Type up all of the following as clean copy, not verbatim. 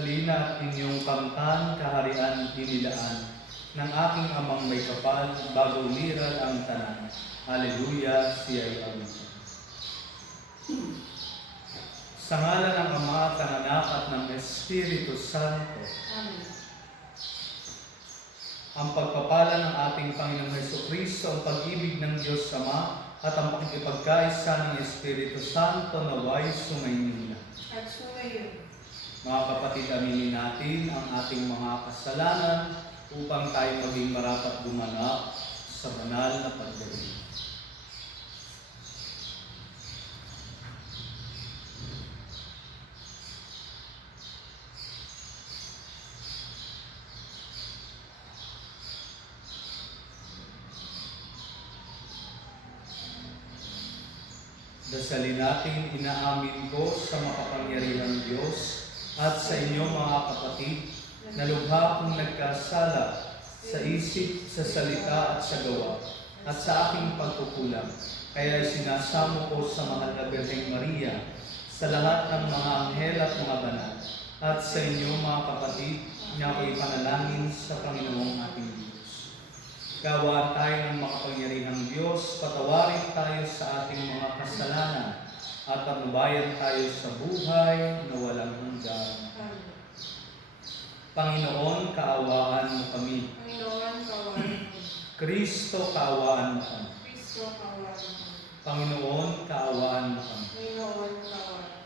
Halina at inyong kamtan, kaharian, hinilaan ng aking amang may kapal, bago umiral ang tanan. Haleluya, siya'y awitin. Sa ngalan ng Ama, at ng Anak, at ng Espiritu Santo. Amen. Ang pagpapala ng ating Panginoong Hesukristo, ang pag-ibig ng Diyos Ama, at ang pakikipagkaisa ng Espiritu Santo naway sumainyo. At sumayo. Mga kapatid, aminin natin ang ating mga kasalanan upang tayo maging marapat gumanap sa banal na pagdirig. Dasalin natin, inaamin ko sa makapangyarihang Diyos at sa inyo mga kapatid, na lubha kong nagkasala sa isip, sa salita at sa gawa, at sa aking pagkukulang. Kaya sinasamo ko sa mahal na Birheng Maria, sa lahat ng mga anghel at mga banal, at sa inyo mga kapatid, na ako'y panalangin sa Panginoong ating Diyos. Gawaan tayo ng makapangyarihang Diyos, patawarin tayo sa ating mga kasalanan, at patnubayan tayo sa buhay na walang hanggan. Amen. Panginoon, kaawaan mo kami. Panginoon, kaawaan mo. Kristo, kaawaan mo kami. Kristo, kaawaan mo. Panginoon, kaawaan mo kami. Panginoon, kaawaan mo.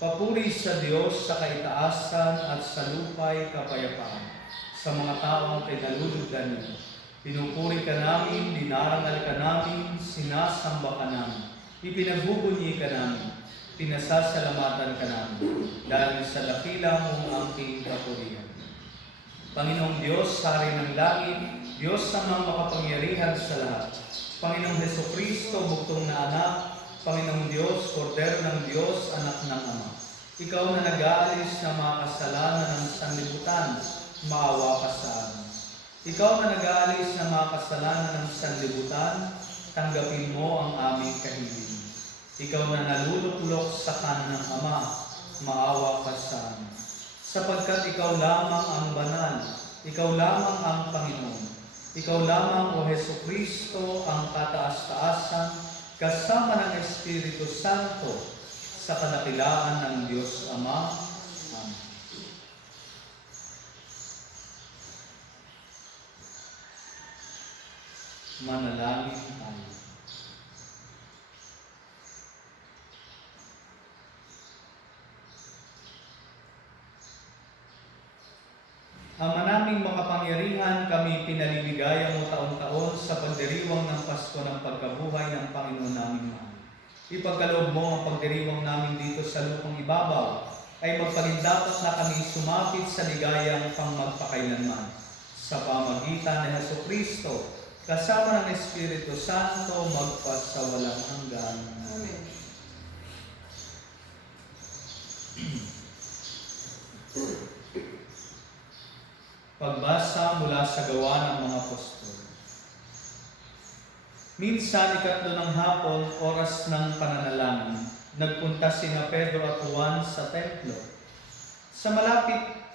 Papuri sa Diyos sa kaitaasan at sa lupa'y kapayapaan. Sa mga taong pinalulugan niyo. Pinupuri ka namin, dinarangal ka namin, sinasamba ka namin. Ipinagbubunyi ka namin, pinasasalamatan ka namin, dahil sa dakila mong aking kapurihan. Panginoong Diyos, Hari ng langit, Diyos sa mga makapangyarihan sa lahat. Panginoong Hesukristo, buktong na anak, Panginoong Diyos, Kordero ng Diyos, anak ng Ama. Ikaw na nag-aalis ng mga kasalanan ng sanlibutan, maawa ka sa amin. Ikaw na nag-aalis ng mga kasalanan ng sanlibutan, tanggapin mo ang aming kahiling. Ikaw na naluluklok sa kanan ng Ama, maawa ka sa amin. Sapagkat ikaw lamang ang banal, ikaw lamang ang Panginoon. Ikaw lamang, O Hesukristo, ang kataas-taasan, kasama ng Espiritu Santo, sa kadakilaan ng Diyos Ama. Amen. Manalangin tayo. Ama naming makapangyarihan, kami pinaliligaya mo taon-taon sa pagdiriwang ng Pasko ng pagkabuhay ng Panginoon naming mahal. Ipagkaloob mo ang pagdiriwang namin dito sa lupang ibabaw, ay magpalindapat na kami sumapit sa ligayang pangmagpakailanman. Sa pamagitan ni Hesukristo, kasama ng Espiritu Santo, magpasawalang hanggan. Amen. Pagbasa mula sa Gawa ng mga Apostol. Minsan, ikatlo ng hapon, oras ng pananalangin, nagpunta sina Pedro at Juan sa templo. Sa malapit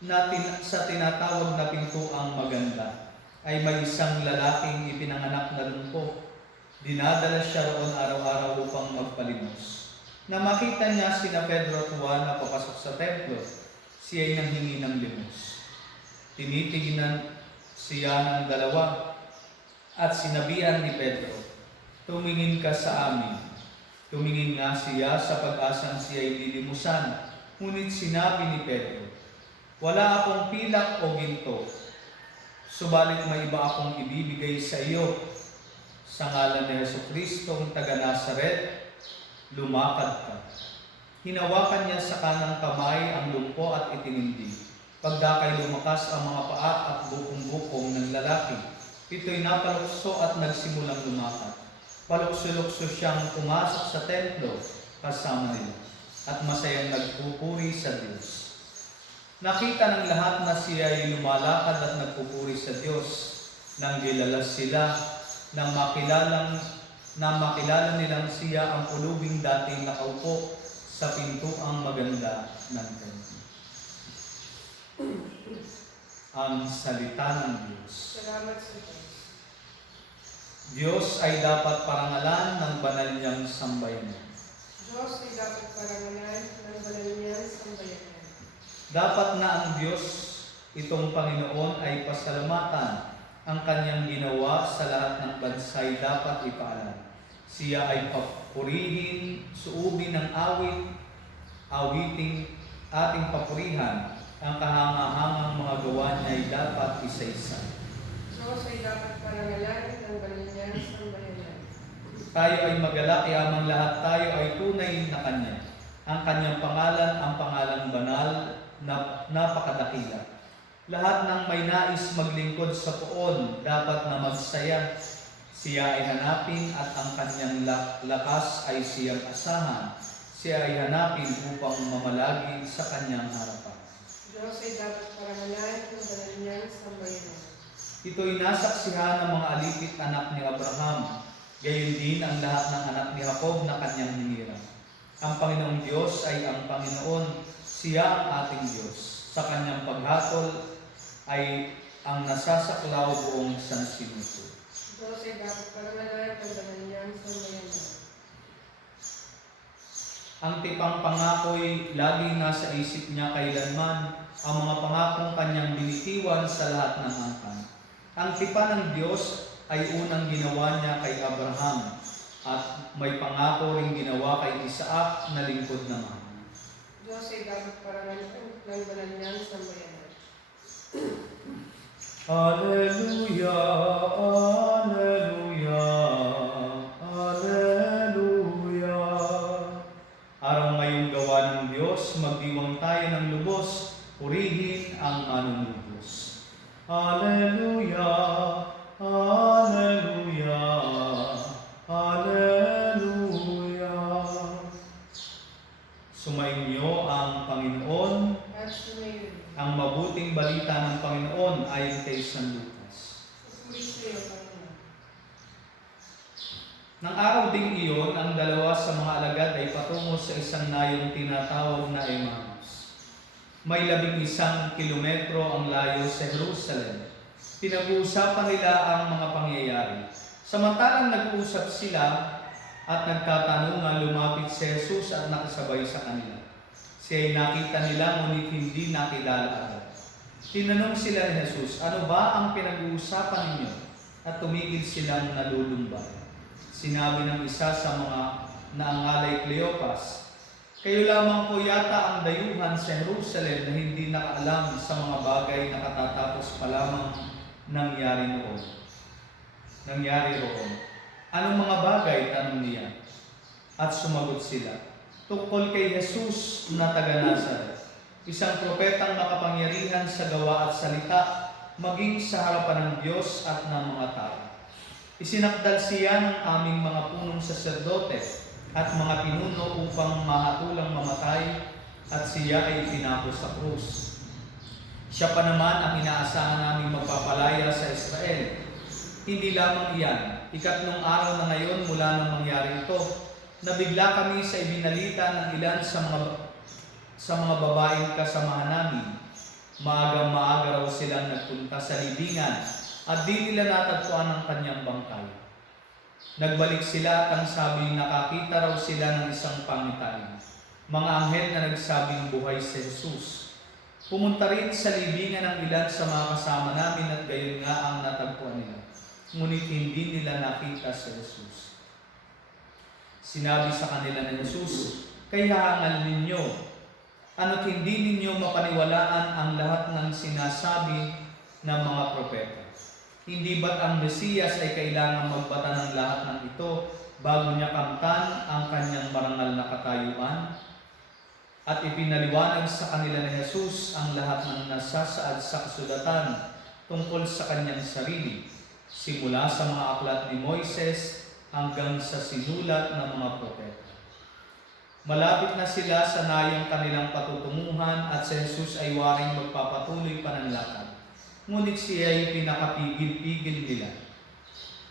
natin sa tinatawag na pintuang maganda, ay may isang lalaking ipinanganak na lumpo. Dinadala siya roon araw-araw upang magpalimos. Na makita niya sina Pedro at Juan na papasok sa templo, siya'y nanghingi ng limos. Tinitingnan siya ng dalawa at sinabihan ni Pedro, "Tumingin ka sa amin." Tumingin nga siya sa pag-asang siya'y lilimusan. Ngunit sinabi ni Pedro, "Wala akong pilak o ginto. Subalit may iba akong ibibigay sa iyo. Sa ngalan ni Jesucristong taga-Nazaret, lumakad ka." Hinawakan niya sa kanang kamay ang lumpo at itinindig. Pagdakay lumakas ang mga paa at bukong-bukong ng lalaki. Ito'y napalukso at nagsimulang lumakad. Palukso-lukso siyang pumasok sa templo kasama nila at masayang nagpupuri sa Diyos. Nakita ng lahat na siya ay lumalakad at nagpupuri sa Diyos. Nang gilalas sila, nang makilala nilang siya ang pulubing dating nakaupo sa pintuang maganda ng templo. Ang salita ng Diyos. Salamat sa Diyos. Diyos ay dapat parangalan ng banal niyang sambayanan. Diyos ay dapat parangalan ng banal niyang sambayanan. Dapat na ang Diyos, itong Panginoon, ay pasalamatan. Ang kanyang ginawa sa lahat ng bansay dapat ipaalam. Siya ay papurihin, suubin ng awiting ating papurihan. Ang kahangahangang mga gawa niya ay dapat isa-isa. Diyos ay dapat parangalan ng banal niyang sambayanan. Tayo ay magalak, yamang lahat tayo ay tunay na Kanya. Ang Kanyang pangalan, ang pangalang banal, na napakadakila. Lahat ng may nais maglingkod sa poon, dapat na magsaya. Siya ay hanapin at ang Kanyang lakas ay siyang asahan. Siya ay hanapin upang mamalagi sa Kanyang harapan. Diyos ay dapat parangalan ng banal niyang sambayanan. Ito'y nasaksihan ng mga alipit anak ni Abraham. Gayon din ang lahat ng anak ni Jacob na kanyang hinirang. Ang Panginoong Diyos ay ang Panginoon, siya ang ating Diyos. Sa kanyang paghatol ay ang nasasaklaw buong sansinuso. Diyos ay dapat parangalan ng banal niyang sambayanan. Ang tipang pangako'y laging nasa isip niya kailanman, ang mga pangakong kanyang binitiwan sa lahat ng angkan. Ang tipan ng Diyos ay unang ginawa niya kay Abraham at may pangako ring ginawa kay Isaac na lingkod naman. Diyos ay dapat parangalan ng banal niyang sambayanan. Alleluia, Alleluia, Alleluia. Araw ngayong gawa ng Diyos, magdiwang tayo ng lubos, purihin ang manunubos. Alleluia, Alleluia, Alleluia. Sumainyo ang Panginoon. At sumayon. Ang mabuting balita ng Panginoon ayon kay San Lucas. Pupuri sa iyo, Panginoon. Nang araw ding iyon, ang dalawa sa mga alagad ay patungo sa isang nayong tinatawag na Emmaus. May 11 kilometro ang layo sa Jerusalem. Pinag-uusapan nila ang mga pangyayari. Samantalang nag-uusap sila at nagtatanungan, lumapit si Jesus at nakasabay sa kanila. Siya ay nakita nila ngunit hindi nakilala agad. Tinanong sila ni Jesus, ano ba ang pinag-uusapan ninyo? At tumigil silang nalulumbay. Sinabi ng isa sa mga naangalay Cleopas, kayo lamang po yata ang dayuhan sa Jerusalem na hindi nakaalam sa mga bagay na katatapos pa lamang nangyari roon. Anong mga bagay? Tanong niya. At sumagot sila, tungkol kay Jesus na taga Nazaret, isang propetang makapangyarihan sa gawa at salita, maging sa harapan ng Diyos at ng mga tao. Isinakdal siya ng aming mga punong saserdote at mga pinuno upang mahatulang mamatay at siya ay pinako sa krus. Siya pa naman ang inaasahan naming magpapalaya sa Israel. Hindi lamang iyan, 3 araw na ngayon mula nang mangyari ito, nabigla kami sa ibinalita ng ilan sa mga babaeng kasamahan namin. Maaga raw silang nagpunta sa libingan at di nila natagpuan ang kanyang bangkay. Nagbalik sila at ang sabi, nakakita raw sila ng isang pangitain. Mga anghel na nagsabing buhay si Jesus. Pumunta rin sa libingan ng ilan sa mga kasama namin at gayon nga ang natagpuan nila. Ngunit hindi nila nakita si Jesus. Sinabi sa kanila ni Jesus, kaya hangal ninyo, ano't hindi ninyo mapaniwalaan ang lahat ng sinasabi ng mga propeta. Hindi ba't ang Mesiyas ay kailangan magbata ng lahat ng ito bago niya kamtan ang kanyang marangal na katayuan? At ipinaliwanag sa kanila ni Jesus ang lahat ng nasasaad sa kasulatan tungkol sa kanyang sarili, simula sa mga aklat ni Moises hanggang sa sinulat ng mga propeta. Malapit na sila sa nayong kanilang patutunguhan at si Jesus ay waring magpapatuloy pa ng lakad. Ngunit siya ay pinakapigil-pigil nila.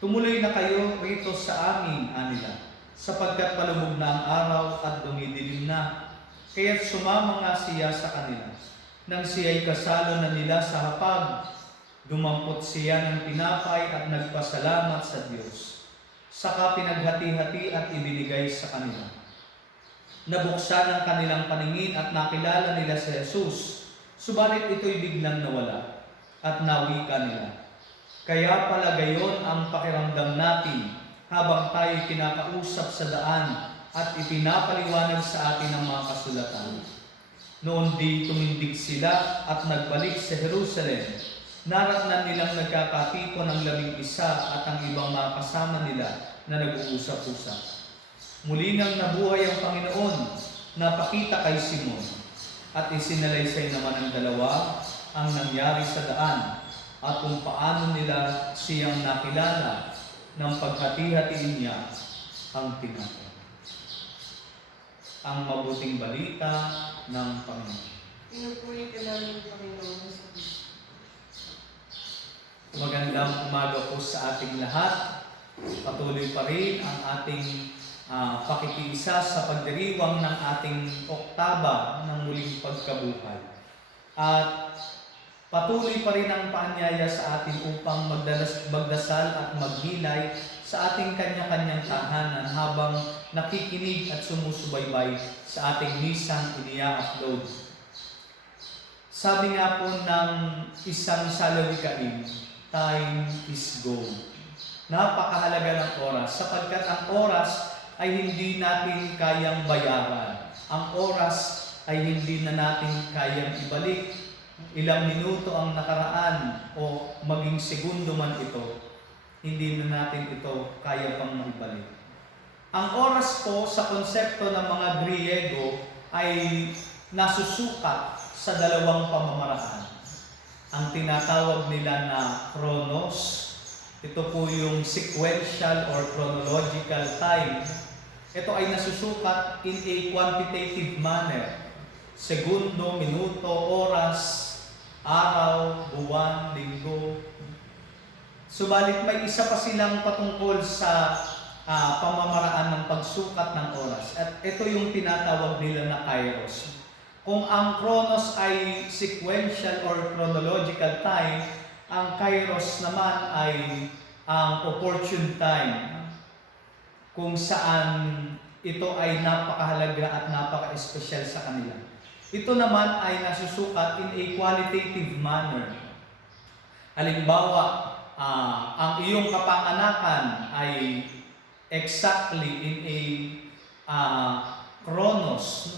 Tumuloy na kayo rito sa amin, anila, sapagkat palubog na ang araw at dumidilim na. Kaya't sumama nga siya sa kanila. Nang siya'y kasalo na nila sa hapag, dumampot siya ng tinapay at nagpasalamat sa Diyos. Saka pinaghati-hati at ibinigay sa kanila. Nabuksan ang kanilang paningin at nakilala nila si Jesus. Subalit ito'y biglang nawala at nawika nila. Kaya pala gayon ang pakiramdam natin habang tayo kinakausap sa daan at ipinapaliwanag sa atin ang mga kasulatan. Noon di tumindig sila at nagbalik sa Jerusalem. Naratnan nilang nagkakatipon ang 11 at ang ibang mga kasama nila na nag-uusap-usap. Muli nang nabuhay ang Panginoon, napakita kay Simon, at isinalaysay naman ng dalawa ang nangyari sa daan at kung paano nila siyang nakilala ng paghati-hatiin niya ang tinapay. Ang mabuting balita ng Panginoon. Pinupuri ka namin, Panginoon sa Diyos. Magandang umaga po sa ating lahat. Patuloy pa rin ang ating pakikiisa sa pagdiriwang ng ating oktaba ng muling pagkabuhay. At patuloy pa rin ang paanyaya sa atin upang magdasal at maghilay sa ating kanya-kanyang tahanan habang nakikinig at sumusubaybay sa ating misang iniya-upload. Sabi nga po ng isang salawikain, time is gold. Napakahalaga ng oras sapagkat ang oras ay hindi natin kayang bayaran. Ang oras ay hindi na natin kayang ibalik. Ilang minuto ang nakaraan o maging segundo man ito, hindi na natin ito kaya pang maibalik. Ang oras po sa konsepto ng mga Griego ay nasusukat sa dalawang pamamaraan. Ang tinatawag nila na chronos, ito po yung sequential or chronological time. Ito ay nasusukat in a quantitative manner. Segundo, minuto, oras, araw, buwan, linggo. Subalit may isa pa silang patungkol sa pamamaraan ng pagsukat ng oras. At ito yung tinatawag nila na kairos. Kung ang chronos ay sequential or chronological time, ang kairos naman ay ang opportune time, kung saan ito ay napakahalaga at napaka-espesyal sa kanila. Ito naman ay nasusukat in a qualitative manner. Halimbawa, ang iyong kapanganakan ay exactly in a chronos.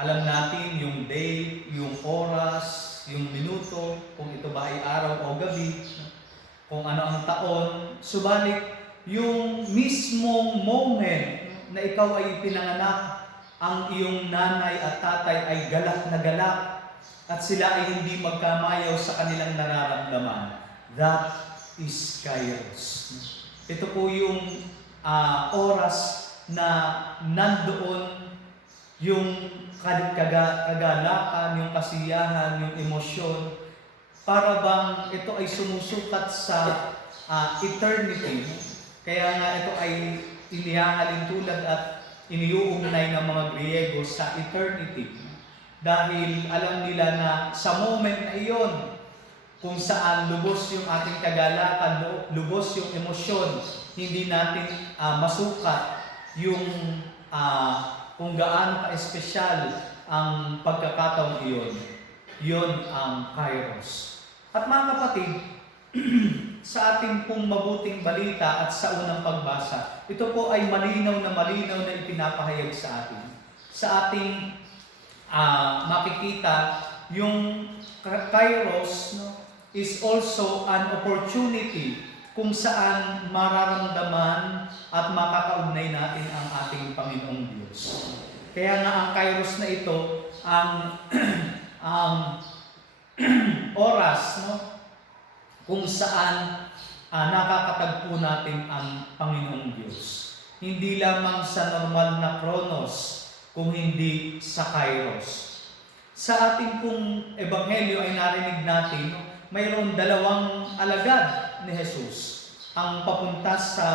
Alam natin yung day, yung oras, yung minuto, kung ito ba ay araw o gabi, kung ano ang taon. Subalit, yung mismong moment na ikaw ay pinanganak, ang iyong nanay at tatay ay galak na galak at sila ay hindi magkamayaw sa kanilang nararamdaman. That is kairos. Ito po yung oras na nandoon yung kagalakan, yung kasiyahan, yung emosyon, para bang ito ay sumusukat sa eternity. Kaya nga ito ay inihahalin tulad at iniuugnay ng mga Griego sa eternity. Dahil alam nila na sa moment na iyon, kung saan lubos yung ating kagalakan, lubos yung emosyon, hindi natin masukat yung kung gaano ka-espesyal ang pagkakataong iyon. Iyon ang kairos. At mga kapatid, sa ating pong mabuting balita at sa unang pagbasa, ito po ay malinaw na ipinapahayag sa atin. Sa ating makikita, yung kairos is also an opportunity kung saan mararamdaman at makakaugnay natin ang ating Panginoong Diyos. Kaya nga ang kairos na ito, ang oras, kung saan nakakatagpo natin ang Panginoong Diyos. Hindi lamang sa normal na chronos, kung hindi sa kairos. Sa ating pong ebanghelyo ay narinig natin, mayroon dalawang alagad ni Jesus ang papunta sa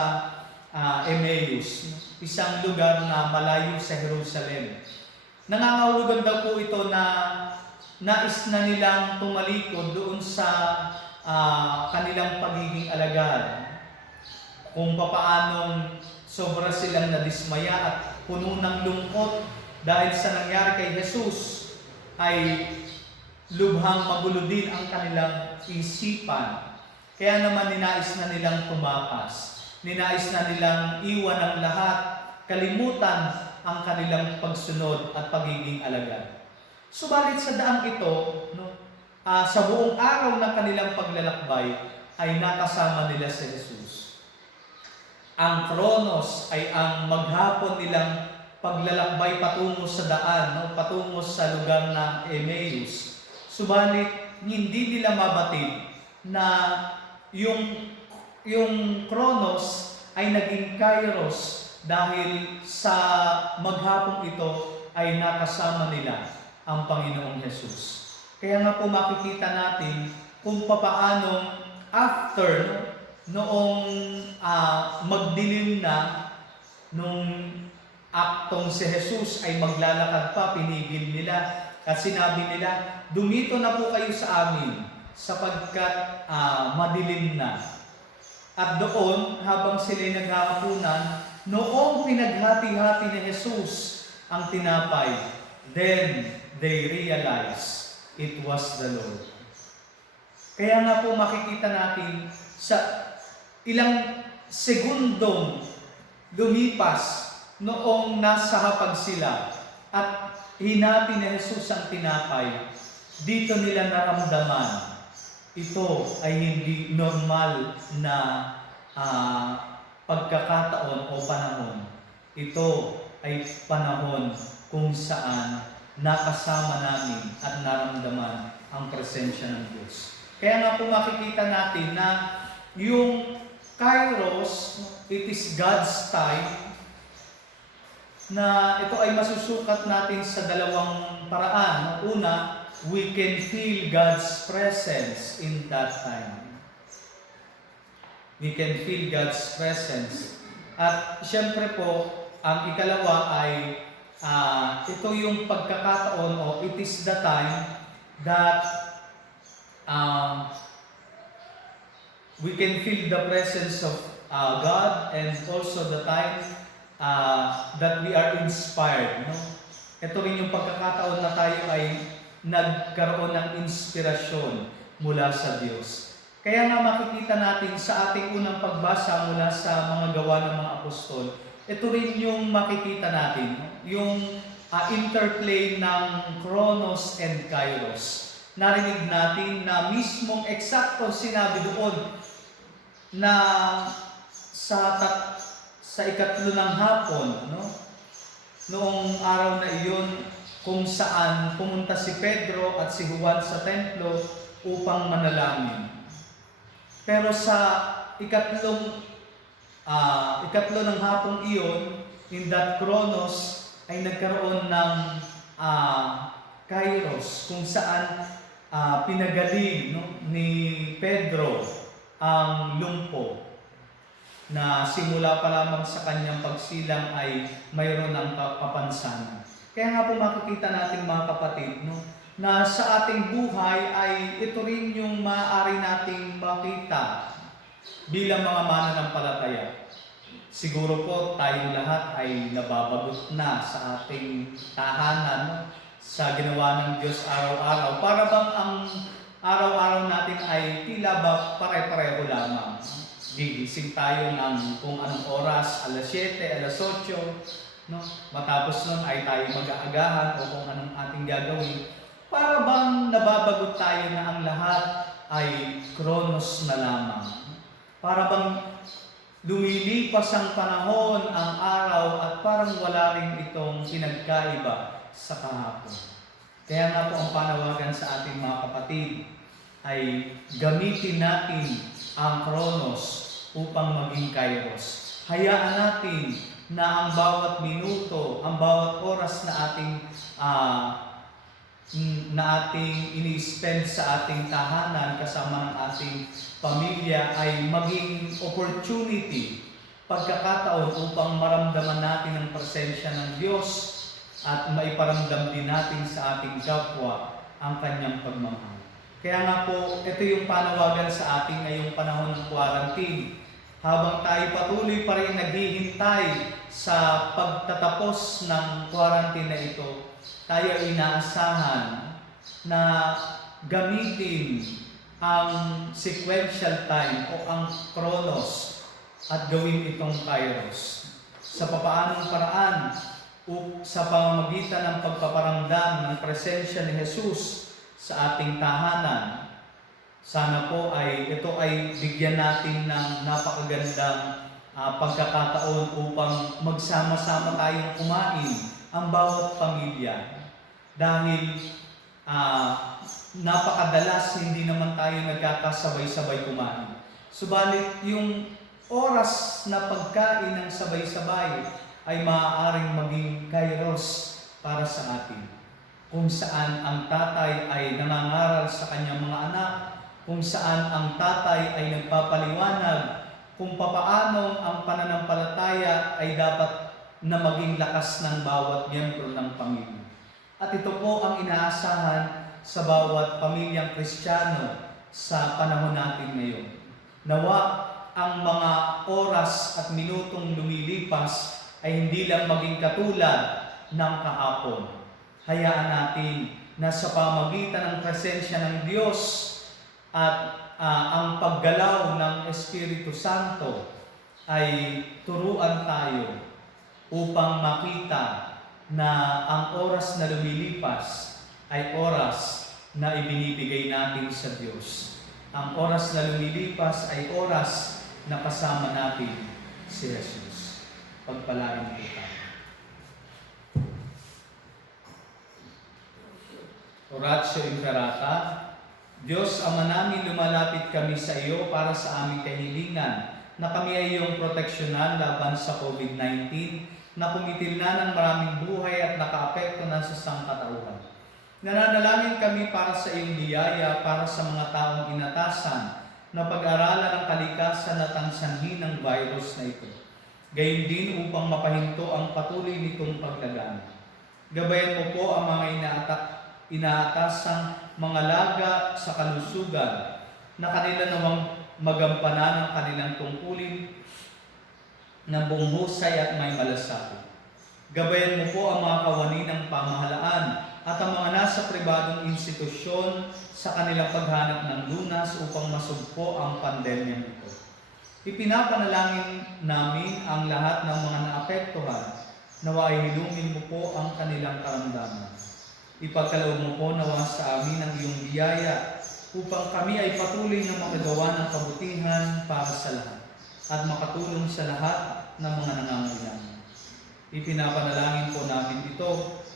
Emmaus, isang lugar na malayo sa Jerusalem. Nangangahulugan daw po ito na nais na nilang tumalikod doon sa kanilang pagiging alagad. Kung papaanong sobra silang nadismaya at puno ng lungkot dahil sa nangyari kay Jesus, ay lubhang magulo din ang kanilang isipan. Kaya naman ninais na nilang tumakas. Ninais na nilang iwan ang lahat, kalimutan ang kanilang pagsunod at pagiging alagad. Subalit sa daang ito, sa buong araw ng kanilang paglalakbay, ay nakasama nila si Jesus. Ang Kronos ay ang maghapon nilang paglalakbay patungo sa daan, patungo sa lugar ng Emmaus. Subalit, hindi nila mabatid na yung Kronos ay naging Kairos dahil sa maghapong ito ay nakasama nila ang Panginoong Jesus. Kaya nga po makikita natin kung papaano after noong magdilim na, nung aktong si Jesus ay maglalakad pa, pinigil nila at sinabi nila, dumito na po kayo sa amin sapagkat madilim na. At doon, habang sila'y naghahapunan, noong pinaghati-hati ni Jesus ang tinapay, then they realized it was the Lord. Kaya nga po makikita natin sa ilang segundong lumipas noong nasa hapag sila at hinati ni Jesus ang tinapay, dito nila naramdaman ito ay hindi normal na pagkakataon o panahon. Ito ay panahon kung saan nakasama namin at naramdaman ang presensya ng Diyos. Kaya nga po makikita natin na yung Kairos, it is God's time, na ito ay masusukat natin sa dalawang paraan. Una, we can feel God's presence in that time. We can feel God's presence. At siyempre po, ang ikalawa ay ito yung pagkakataon o it is the time that we can feel the presence of God, and also the time that we are inspired. No? Ito rin yung pagkakataon na tayo ay nagkaroon ng inspirasyon mula sa Diyos. Kaya nga makikita natin sa ating unang pagbasa mula sa mga gawa ng mga apostol, ito rin yung makikita natin, yung interplay ng Kronos and Kairos. Narinig natin na mismong eksakto sinabi doon na sa ikatlo ng hapon, noong araw na iyon, kung saan pumunta si Pedro at si Juan sa templo upang manalangin. Pero sa ikatlo ng hapong iyon, in that Kronos, ay nagkaroon ng Kairos, kung saan pinagaling ni Pedro ang lumpo na simula pa lamang sa kanyang pagsilang ay mayroon ng kapansanan. Kaya nga po makikita natin mga kapatid, na sa ating buhay ay ito rin yung maaari nating makita bilang mga mananampalataya. Siguro po tayong lahat ay nababagot na sa ating tahanan, sa ginawa ng Diyos araw-araw. Para bang ang araw-araw natin ay tila ba pare-pareho lamang. Gigising tayo ng kung anong oras, alas 7, alas 8, matapos nun ay tayo mag-aagahan o kung anong ating gagawin. Para bang nababagot tayo na ang lahat ay Kronos na lamang. Para bang lumilipas ang panahon, ang araw, at parang wala rin itong pinagkaiba sa kahapon. Kaya nga po ang panawagan sa ating mga kapatid ay gamitin natin ang Kronos upang maging Kairos. Hayaan natin na ang bawat minuto, ang bawat oras na ating ini-spend sa ating tahanan kasama ng ating pamilya ay maging opportunity, pagkakataon upang maramdaman natin ang presensya ng Diyos at maiparamdam din natin sa ating kapwa ang kanyang pagmamahal. Kaya nga po, ito yung panawagan sa atin ngayong panahon ng quarantine. Habang tayo patuloy pa rin naghihintay sa pagtatapos ng quarantine na ito, tayo inaasahan na gamitin ang sequential time o ang chronos at gawin itong kairos. Sa papaanong paraan o sa pamamagitan ng pagpaparamdam ng presensya ni Jesus sa ating tahanan. Sana po ito ay bigyan natin ng napakagandang pagkakataon upang magsama-sama tayong kumain ang bawat pamilya. Dahil napakadalas hindi naman tayo nagkakasabay-sabay kumain. Subalit yung oras na pagkain ng sabay-sabay ay maaaring maging kairos para sa atin. Kung saan ang tatay ay nangangaral sa kanyang mga anak, kung saan ang tatay ay nagpapaliwanag kung papaano ang pananampalataya ay dapat na maging lakas ng bawat miyembro ng pamilya. At ito po ang inaasahan sa bawat pamilyang Kristiyano sa panahon natin ngayon. Nawa ang mga oras at minutong lumilipas ay hindi lang maging katulad ng kahapon. Hayaan natin na sa pamagitan ng presensya ng Diyos at ang paggalaw ng Espiritu Santo ay turuan tayo upang makita na ang oras na lumilipas ay oras na ibinibigay natin sa Diyos. Ang oras na lumilipas ay oras na kasama natin si Jesus. Pagpalain po tayo. Oratio Imperata. Diyos, Ama namin, lumalapit kami sa iyo para sa aming kahilingan na kami ay iyong proteksyonan laban sa COVID-19 na kumitil na ng maraming buhay at nakaapekto na sa sangkatauhan. Nananalangin kami para sa iyong biyaya para sa mga taong inatasan na pag-aralan ang kalikasan at ang sanhi ng virus na ito. Gayon din upang mapahinto ang patuloy nitong paglaganap. Gabayan mo po ang mga inaatasang mga laga sa kalusugan na kanila nawang magampanan ang kanilang tungkulin ng buong husay at may malasakit. Gabayan mo po ang mga kawani ng pamahalaan at ang mga nasa pribadong institusyon sa kanilang paghanap ng lunas upang masugpo ang pandemya nito. Ipinapanalangin namin ang lahat ng mga naapektuhan, nawa ay hilungin mo po ang kanilang karamdaman. Ipagkaloob mo po nawa sa amin ang iyong biyaya upang kami ay patuloy na makagawa ng kabutihan para sa lahat at makatulong sa lahat ng mga nangangailangan. Ipinapanalangin po namin ito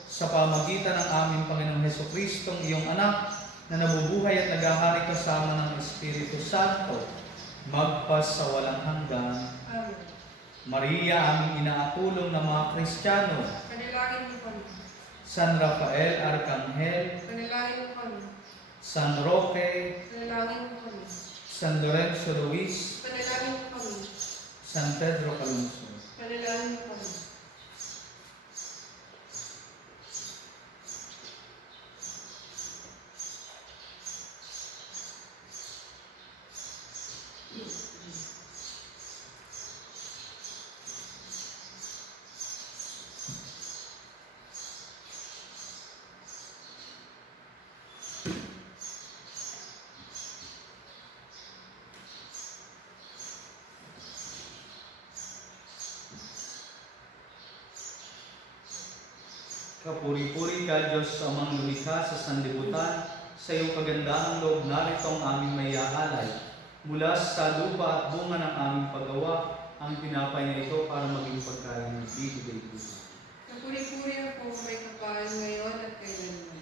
sa pamagitan ng aming Panginoong Hesukristo, iyong anak, na nabubuhay at naghahari kasama ng Espiritu Santo, magpasawalang hanggan. Amen. Maria, aming inaatulong ng mga Kristiyano, Panalangin mo kami. San Rafael Arcangel, Panalangin mo kami. San Roque, Panalangin mo kami. San Lorenzo Luis, Panalangin mo kami. San Pedro Calungsod. Panalangin mo kami. Kapuri-puri ka, Diyos, amang lumikha sa sanlibutan, sa iyong kagandahang loob narito ang aming maiaalay. Mula sa lupa at bunga ng aming paggawa, ang tinapay na ito para maging pagkain ng bibigay ko. Kapuri-puri ang po may kapal ngayon at kailanman.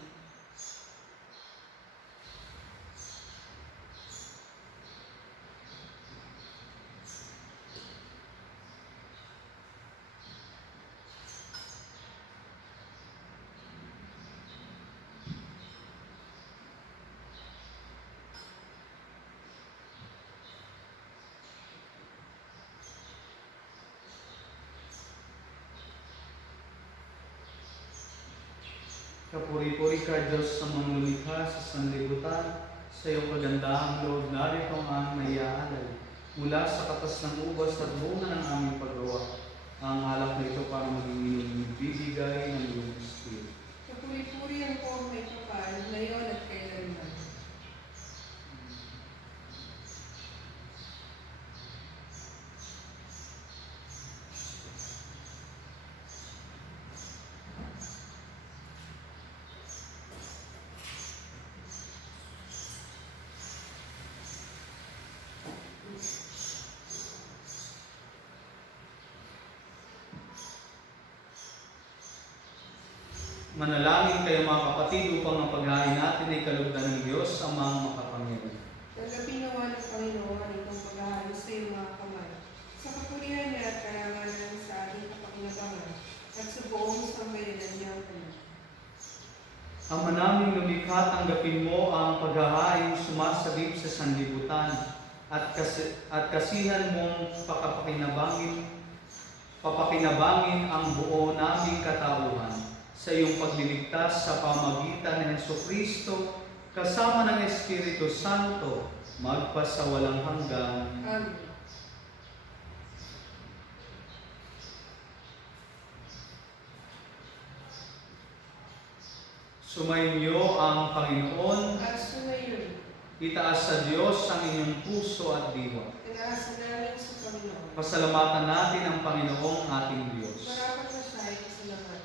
Kapuri-puri ka, Diyos, sa mga lumikha sa sanlibutan. Sa iyong kagandahang loob, narito ang aming maiaalay. Mula sa katas ng ubas at bunga ng aming paggawa. Ang alak na ito para maging bibigay ng iyong Espiritu. Kapuri-puri ang poong may kapal, ngayon at kailanman. Manalangin kayo mga kapatid upang ang paghain natin ay kalugdan ng Diyos ang mga makapangyarihan. Tanggapin nawa ng Panginoon itong paghahalos sa iyong mga kamay. Sa kapurihan niya at karangalan sa ating kapakinabangan at sa buong sambayanan niyang anak. Ama naming lumikha, tanggapin mo ang paghahain sumasabik sa sanlibutan at kasihan mong papakinabangin ang buo naming katauhan sa iyong pagliligtas sa pamagitan ng Jesucristo kasama ng Espiritu Santo magpasawalang hanggan. Amen. Sumainyo ang Panginoon. At sumayon, Itaas sa Diyos ang inyong puso at diwa. tinaasan namin sa Panginoon. Pasalamatan natin ang Panginoong ating Diyos. Marapat na siya ay kasalamatan.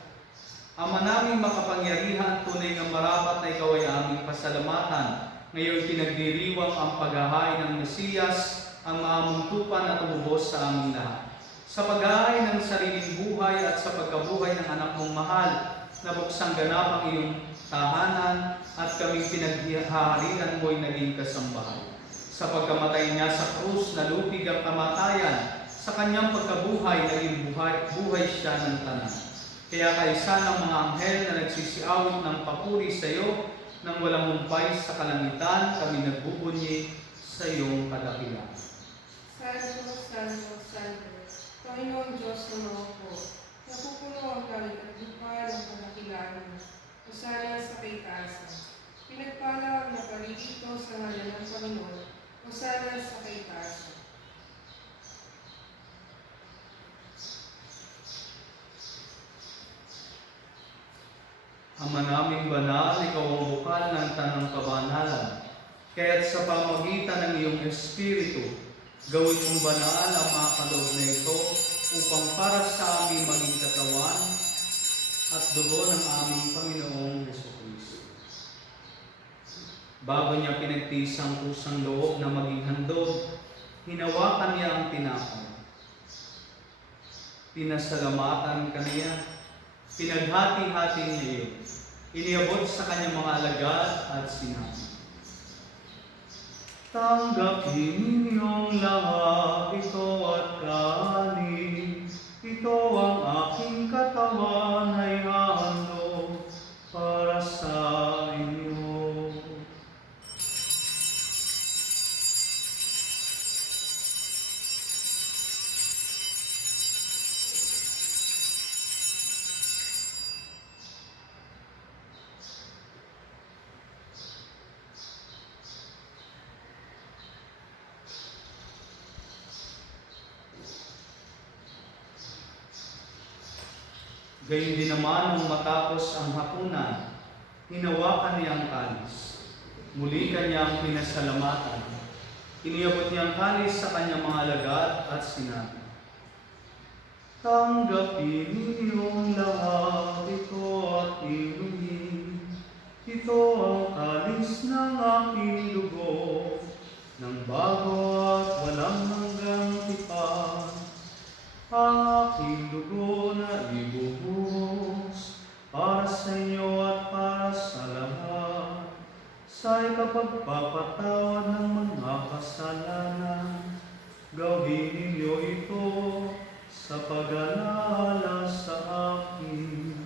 Ama naming makapangyarihan, tunay nga marapat na ikaw ay aming pasalamatan. Ngayon pinagdiriwang ang paghahain ng Mesiyas, ang maamuntupan at umubos sa aming lahat. Sa paghahain ng sariling buhay at sa pagkabuhay ng anak mong mahal, nabuksang ganap ang iyong tahanan at kaming pinaghaharian mo'y naging kasambahay. Sa pagkamatay niya sa krus, nalupig ang kamatayan. Sa kanyang pagkabuhay, naging buhay siya ng tanan. Kaya kaisa ng mga anghel na nagsisiawit ng papuri sa iyo, nang walang humpay sa kalangitan, kami nagbubunyi sa iyong kadakilaan. Santo, Santo, Santo, Panginoon Diyos ng mga po, napupuno ang langit at lupa ng kadakilaan mo. Hosana sa kaitaasan. Pinagpala ang naparirito sa ngalan ng Panginoon. Hosana sa kaitaasan. Ama naming banal, ikaw ang bukal ng tanang kabanalan. Kaya't sa pamagitan ng iyong Espiritu, gawin mong banal ang mga kaloob na ito upang para sa amin maging katawan at dugo ng aming Panginoong Jesucristo. Bago niya pinagtiis ang kusang loob na maging handog, hinawakan niya ang tinapay. Pinasalamatan kaniya, pinaghati-hati niya iyon. Iniabot sa kanyang mga alagad at sinabi, tanggapin ninyong lahat ito at kanin. Ito ang aking katawan ay hahandog para sa inyo. Gayun din naman nung matapos ang hapunan, hinawakan niya ang kalis. Muli kanyang pinasalamatan. Iniabot niya ang kalis sa kanyang mga alagad at sinabi, tanggapin ninyong lahat ito at inumin. Ito ang kalis ng aking dugo, ng bago at walang hanggang tipan. Ang aking dugo na ibubuhos para sa inyo at para sa lahat, sa ikapagpapatawad ng mga kasalanan. Gawin ninyo ito sa pag-alala sa akin.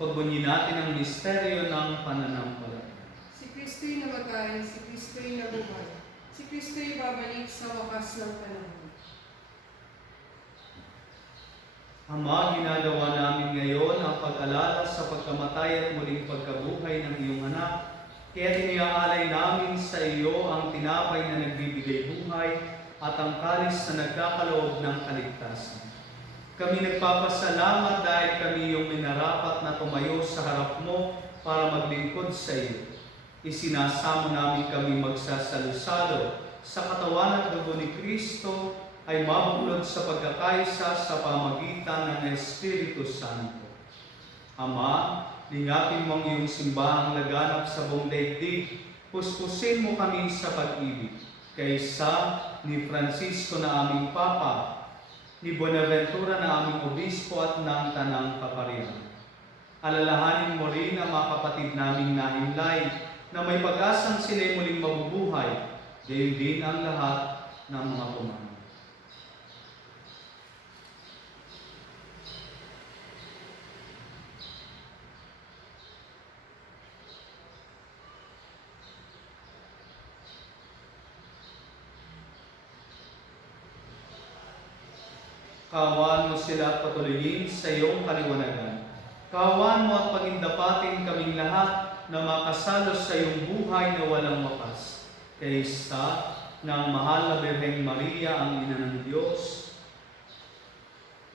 Pagbunyi natin ang misteryo ng pananampalataya. Si Kristo'y namatay, si Kristo'y nabuhay. Si Kristo'y babalik sa wakas ng panahon. Ama, ginagawa namin ngayon ang pag-alala sa pagkamatay at muling pagkabuhay ng iyong anak. Kaya iniaalay namin sa iyo ang tinapay na nagbibigay buhay at ang kalis na nagkakaloob ng kaligtasan. Kami nagpapasalamat dahil kami yung minarapat na tumayo sa harap mo para maglingkod sa iyo. Isinasamo namin kami magsasalo-salo sa katawan at dugo ni Kristo ay mabulod sa pagkakaisa sa pamagitan ng Espiritu Santo. Ama, lingapin mo ang iyong simbahang laganap sa buong daigdig. Puspusin mo kami sa pag-ibig. Kaysa ni Francisco na aming Papa, ni Buenaventura na aming Obispo at ng Tanang Kaparian. Alalahanin mo rin ang mga kapatid naming nahimlay na may pag-asang sila'y muling mabubuhay, gayon din ang lahat ng mga pumahay. Kaawaan mo sila at patuloyin sa iyong kaliwanagan. Kaawaan mo at pagindapatin kaming lahat na makasalo sa iyong buhay na walang wakas. Kaysa ng mahal na Birheng Maria, ang ina ng Diyos.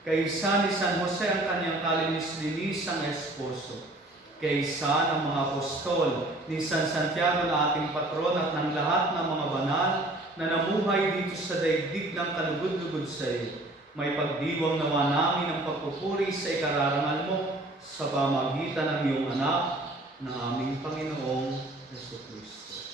Kaysa ni San Jose, ang kanyang kalinis-linis ang esposo. Kaysa ng mga apostol, ni San Santiago na ating patron at ng lahat ng mga banal na namuhay dito sa daigdig ng kalugod-lugod sa iyo. May pagdiwang nawa namin ang pagpupuri sa ikararangal mo sa pamagitan ng iyong anak na aming Panginoong Jesucristo.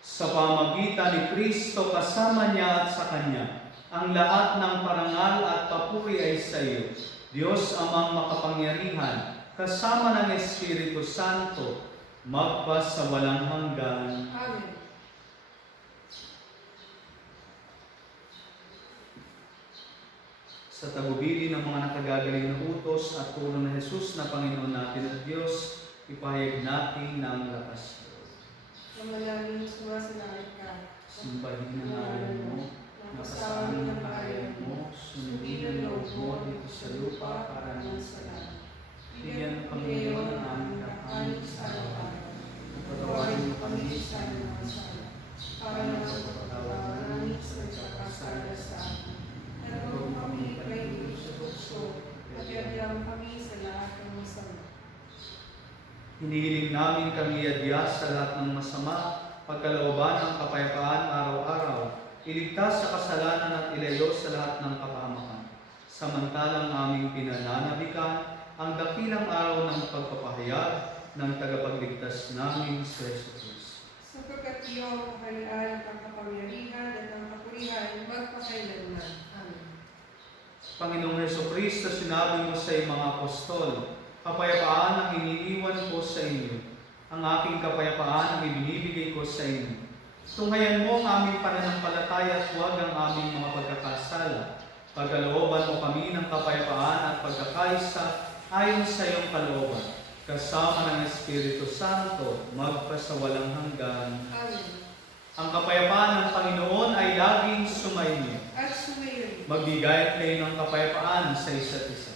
Sa pamagitan ni Kristo, kasama niya at sa Kanya, ang lahat ng parangal at papuri ay sa iyo, Diyos amang makapangyarihan, kasama ng Espiritu Santo, magpa sa walang hanggan. Amen. Sa tagubili ng mga nakagagaling na utos at puro na Jesus na Panginoon natin at Diyos, ipahayag natin ng lakas loob. Ama namin, sumasalangit ka. Sambahin ang ngalan mo, nakasaan ng kahayag mo, sundin ang loob mo dito sa lupa para ng sa langit. Bigyan kami ngayon ng aming kakanin sa araw-araw. Patawarin mo kami sa aming mga sala, para na ang pagpatawaran namin sa nagkakasala sa amin. At huwag kami kayo sa tukso, at yadiyang kami sa lahat ng masama. Hinihiling namin kami adya sa lahat ng masama, pagkalooban ng kapayapaan araw-araw, iligtas sa kasalanan at ilayo sa lahat ng kapahamakan. Samantalang aming pinananabikan ang dakilang araw ng pagpapahayag ng tagapagligtas namin sa Jesus. Sapagkat iyo ang kaharian at ang kapangyarihan at ang kapurihan magpakailanman. Amen. Panginoong Jesucristo, sinabi mo sa iyong mga apostol, kapayapaan ang iniiwan ko sa inyo. Ang aking kapayapaan ang ibinibigay ko sa inyo. Tunghayan mo ang aming pananampalataya at huwag ang aming mga pagkakasala. Pagkalooban mo kami ng kapayapaan at pagkakaisa ayon sa iyong kalooban. Kasama ng Espiritu Santo, magpasawalang hanggan. Amen. Ang kapayapaan ng Panginoon ay laging sumainyo. At sumayo. Magbigay kayo ng kapayapaan sa isa't isa.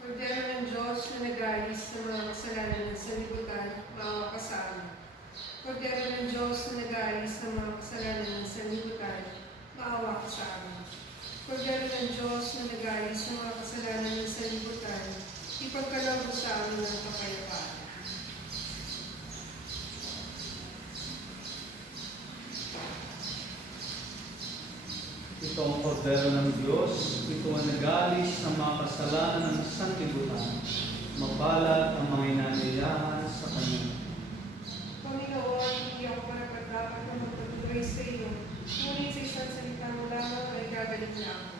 Kordero ng Diyos na nag-alis ng mga kasalanan ng sanlibutan, maawa ka sa amin. Kordero ng Diyos na nag-alis ng mga kasalanan ng sanlibutan, maawa ka sa amin. Kordero ng Diyos na nag-alis ng mga kasalanan ng sanlibutan, ipagkaloob mo sa amin ng kapayapaan. Ito ang kordero ng Diyos, ito ang nag-alis ng mga kasalanan ng sanlibutan. Mapalad ang mga inanyayahan sa Kanya. Panginoon, hindi ako dapat na magpatuloy sa iyo, ngunit sa isang salita mo lamang ay gagaling na ako.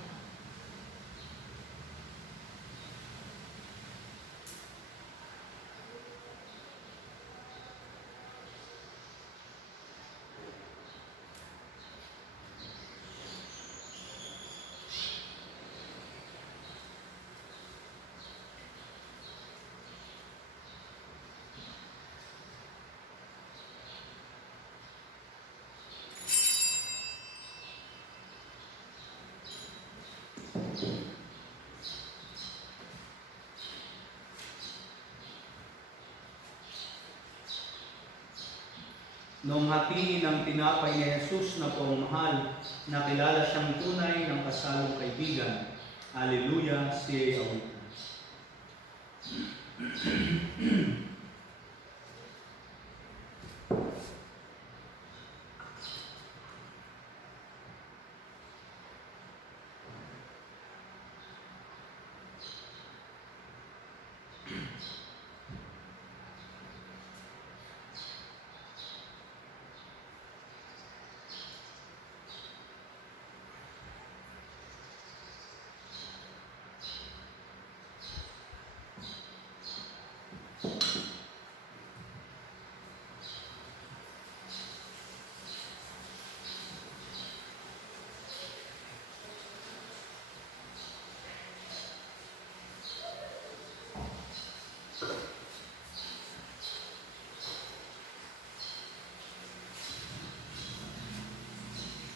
Noong hatiin ng tinapay ni Jesus na pong mahal, nakilala siyang tunay ng kasalong kaibigan. Alleluia, siya ay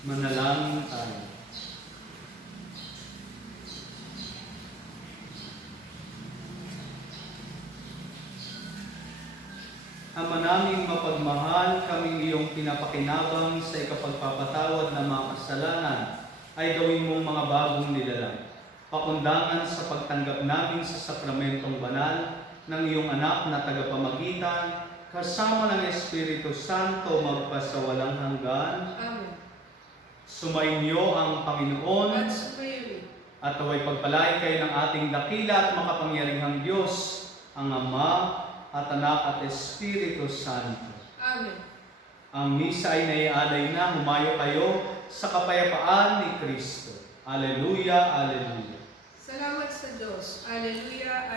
manalangin tayo. Ama naming mapagmahal, kaming iyong pinapakinabang sa ikapagpapatawad ng mga kasalanan ay gawin mong mga bagong nilalang. Pakundangan sa pagtanggap namin sa sakramentong banal ng iyong anak na tagapamagitan, kasama ng Espiritu Santo magpasawalang hanggan. Amen. Sumainyo ang Panginoon At sumayo. at away pagpalain kayo ng ating dakila at makapangyarihang Diyos, ang Ama at Anak at Espiritu Santo. Amen. Ang misa ay naialay na, humayo kayo sa kapayapaan ni Kristo. Alleluia, alleluia. Salamat sa Diyos. Alleluia,